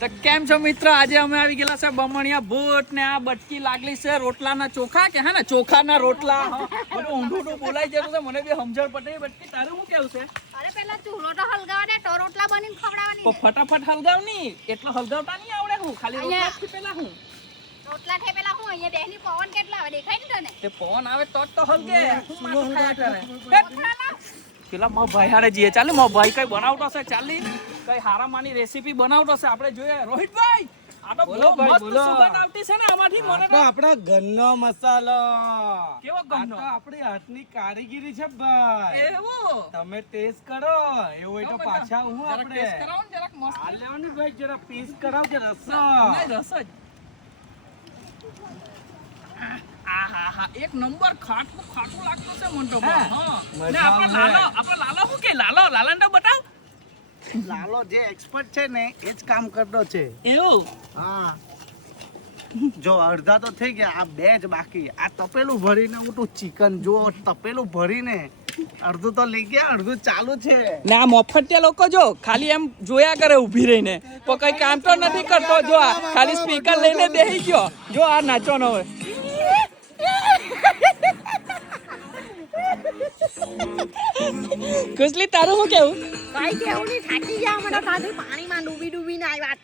તો કેમ છો મિત્ર? આજે અમે આવી ગયેલા છે બમણિયા ભૂત ને આ બટકી લાગલી છે રોટલાના ચોખા કે હે ને ચોખાના રોટલા. બધું ઊંધું બોલાઈ જતું છે, મને બી સમજણ પડે. બટકી તારું શું કેવું છે? અરે પેલા ચૂલો તો હલગાવ ને તો રોટલા બનીને ખવડાવવાની તો ફટાફટ હલગાવ ની, એટલો હલગાવતા નહીં આવડે. હું ખાલી રોટલા પેલા હું રોટલા થે પેલા હું અહીંયા બેહની પવન કેટલા આવે દેખાય ને તને? તે પવન આવે તો હલગે. હું માથું ખાયા કરે પેલા મારો ભાઈ હારે જઈએ. ચાલે મારો ભાઈ કઈ બનાવતો છે, ચાલી કઈ હારામાની રેસીપી બનાવતો છે, આપણે જોઈએ. રોહિતભાઈ આ તો બહુ મસ્ત સુગંધ આવતી છે ને આમાંથી. મને તો આપણા ઘરનો મસાલો. કેવો ગંધો? આપણી હાથની કારીગીરી છે ભાઈ. એવું તમે ટેસ્ટ કરો. એવું હોય તો પાછા હું જરાક આપણે ટેસ્ટ કરાવો ને, જરાક મસ્ત. આ લેવાની ભાઈ, જરા પીસ કરાવજે રસ. નહીં, રસ જ. આહાહા, એક નંબર ખાટું ખાટું લાગતું છે મને તો. હા ને આપણો લાલો શું કે લાલાને તો બતાવ. લાલો જે એક્સપર્ટ છે ને એ જ કામ કરતો છે. એવું હા, જો અડધા તો થઈ ગયા, આ બે જ બાકી. આ તપેલું ભરીને હું તું ચિકન જો તપેલું ભરીને અડધું તો લઈ ગયા, અડધું ચાલુ છે. ને આ મફતિયા લોકો જો ખાલી એમ જોયા કરે ઊભી રહીને, પણ કઈ કામ તો નથી કરતો. જો આ ખાલી સ્પીકર લઈને બેસી ગયો. જો આ નાચવાનો હોય. કુસલી તારું શું કેવું? કઈ કેવું નહીં, થાકી ગયા મને. ખાલી પાણીમાં ડૂબીને આવ્યા.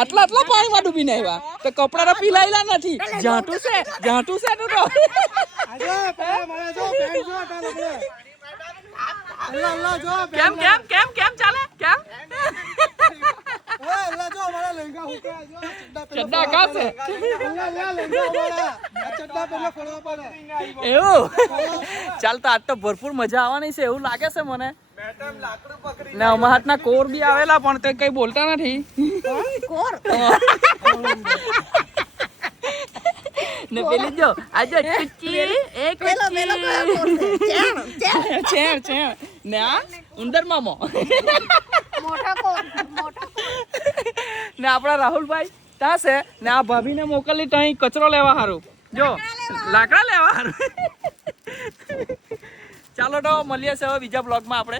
આટલા પાણીમાં ડૂબીને આવ્યા તો કપડા પીલાયેલા નથી. જાટું છે તું તો. કેમ ચાલે? કેમ ચડ્ડા કા છે એવું? ચાલ તો આજ તો ભરપૂર મજા આવવાની છે એવું લાગે છે મને. ને અમારા હાથના કોર બી આવેલા પણ તે કઈ બોલતા નથી. ને પેલી જો આજે ચેણ ને આ ઉંદર મામો ને આપણા રાહુલભાઈ ત્યાં છે ને આ ભાભીને મોકલી ત્યાં કચરો લેવા હારું. જો લાકડા લેવા હારું. ચાલો તો મળીએ છે હવે બીજા બ્લોગમાં આપણે.